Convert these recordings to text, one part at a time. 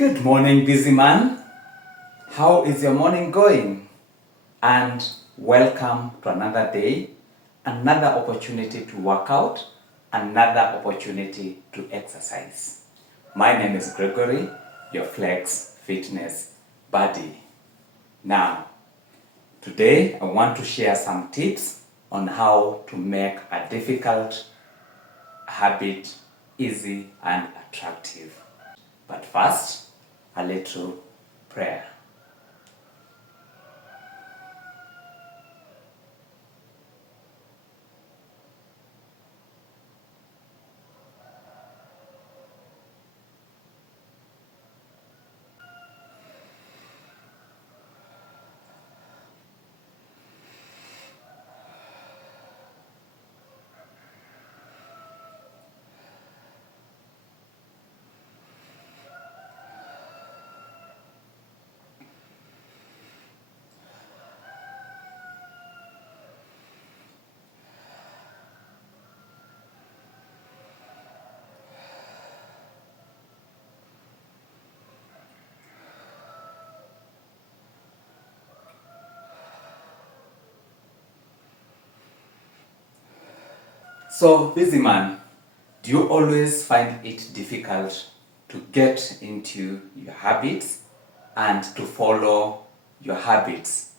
Good morning, busy man. How is your morning going? And welcome to another day, another opportunity to work out, another opportunity to exercise. My name is Gregory, your Flex Fitness buddy. Now, today I want to share some tips on how to make a difficult habit easy and attractive. But first, a little prayer. So, busy man, do you always find it difficult to get into your habits and to follow your habits?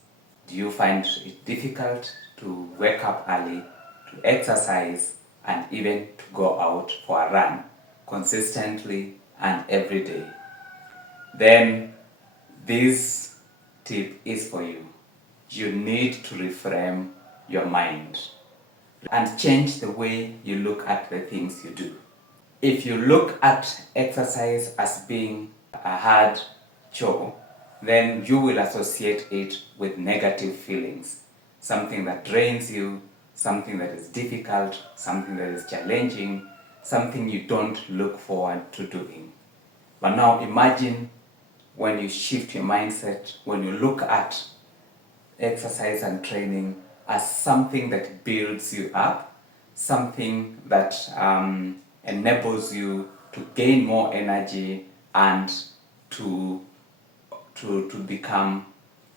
Do you find it difficult to wake up early, to exercise, and even to go out for a run consistently and every day? Then this tip is for you. You need to reframe your mind and change the way you look at the things you do. If you look at exercise as being a hard chore, then you will associate it with negative feelings. Something that drains you, something that is difficult, something that is challenging, something you don't look forward to doing. But now imagine when you shift your mindset, when you look at exercise and training as something that builds you up, something that enables you to gain more energy and to become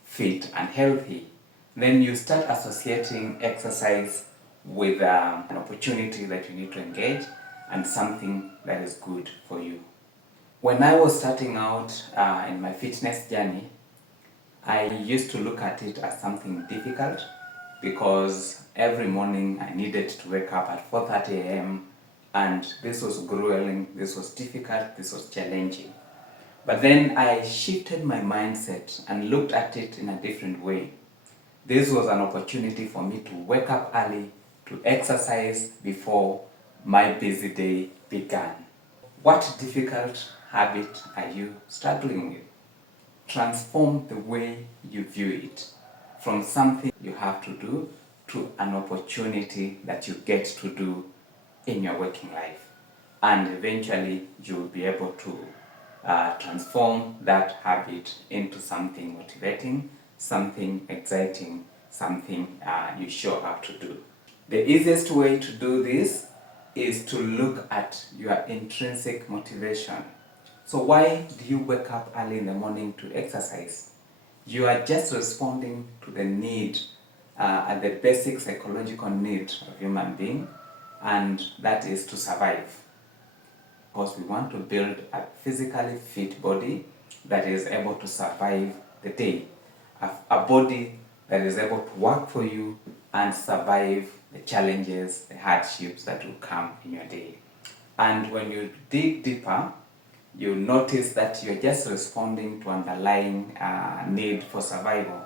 fit and healthy, then you start associating exercise with an opportunity that you need to engage and something that is good for you. When I was starting out in my fitness journey, I used to look at it as something difficult because every morning I needed to wake up at 4:30 a.m. and this was grueling, this was difficult, this was challenging. But then I shifted my mindset and looked at it in a different way. This was an opportunity for me to wake up early, to exercise before my busy day began. What difficult habit are you struggling with? Transform the way you view it from something you have to do to an opportunity that you get to do in your working life. And eventually you will be able to transform that habit into something motivating, something exciting, something you show up to do. The easiest way to do this is to look at your intrinsic motivation. So why do you wake up early in the morning to exercise? You are just responding to the need, the basic psychological need of human being, and that is to survive. Because we want to build a physically fit body that is able to survive the day. A body that is able to work for you and survive the challenges, the hardships that will come in your day. And when you dig deeper, you notice that you're just responding to underlying need for survival.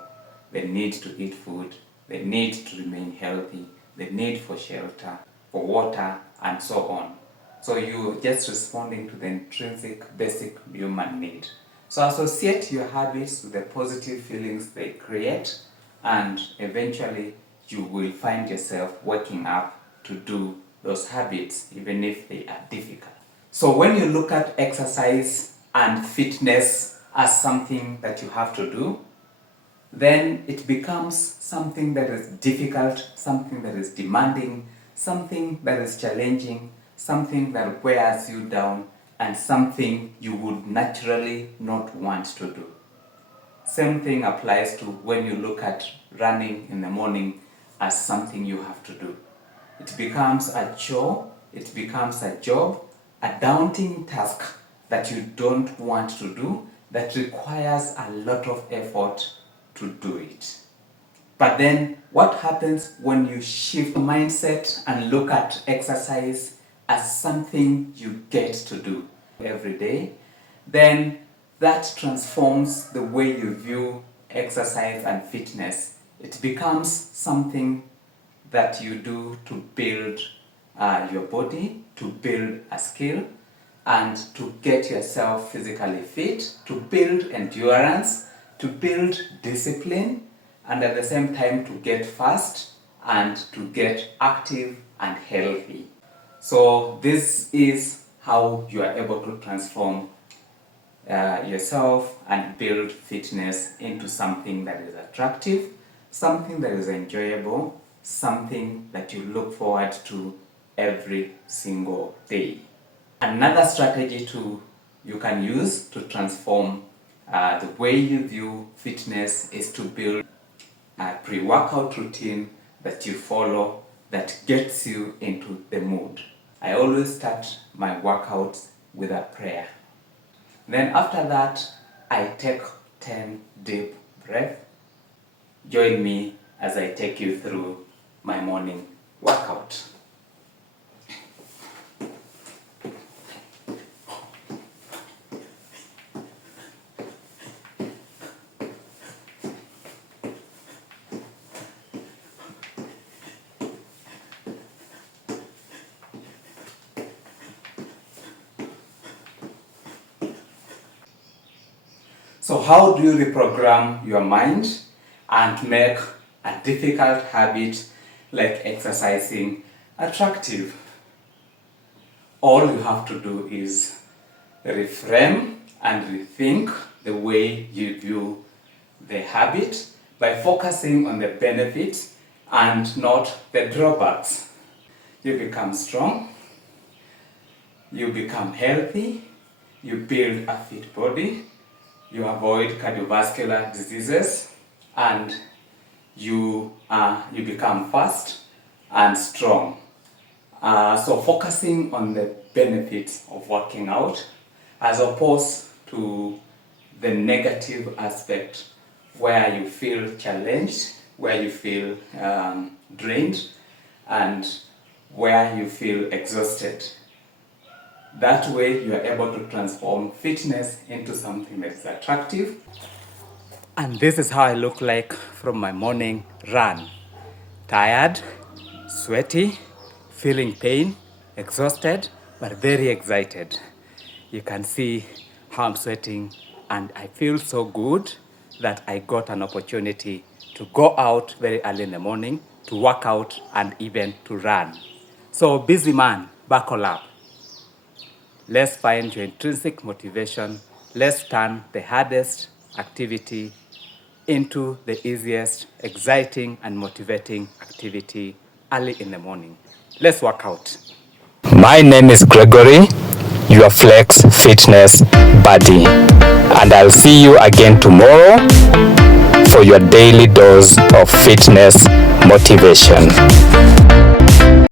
The need to eat food, the need to remain healthy, the need for shelter, for water, and so on. So you're just responding to the intrinsic, basic human need. So associate your habits with the positive feelings they create, and eventually you will find yourself waking up to do those habits even if they are difficult. So when you look at exercise and fitness as something that you have to do, then it becomes something that is difficult, something that is demanding, something that is challenging, something that wears you down, and something you would naturally not want to do. Same thing applies to when you look at running in the morning as something you have to do. It becomes a chore, it becomes a job, a daunting task that you don't want to do, that requires a lot of effort to do it. But then what happens when you shift mindset and look at exercise as something you get to do every day? Then that transforms the way you view exercise and fitness. It becomes something that you do to build your body, to build a skill, and to get yourself physically fit, to build endurance, to build discipline, and at the same time to get fast and to get active and healthy. So this is how you are able to transform yourself and build fitness into something that is attractive, something that is enjoyable, something that you look forward to every single day. Another strategy you can use to transform the way you view fitness is to build a pre-workout routine that you follow that gets you into the mood. I always start my workouts with a prayer. Then after that, I take 10 deep breaths. Join me as I take you through my morning workout. So how do you reprogram your mind and make a difficult habit like exercising attractive? All you have to do is reframe and rethink the way you view the habit by focusing on the benefits and not the drawbacks. You become strong, you become healthy, you build a fit body, you avoid cardiovascular diseases, and you become fast and strong. So focusing on the benefits of working out as opposed to the negative aspect where you feel challenged, where you feel drained, and where you feel exhausted. That way you are able to transform fitness into something that is attractive. And this is how I look like from my morning run. Tired, sweaty, feeling pain, exhausted, but very excited. You can see how I'm sweating, and I feel so good that I got an opportunity to go out very early in the morning, to work out, and even to run. So busy man, buckle up. Let's find your intrinsic motivation. Let's turn the hardest activity into the easiest, exciting, and motivating activity early in the morning. Let's work out. My name is Gregory, your Flex Fitness Buddy, and I'll see you again tomorrow for your daily dose of fitness motivation.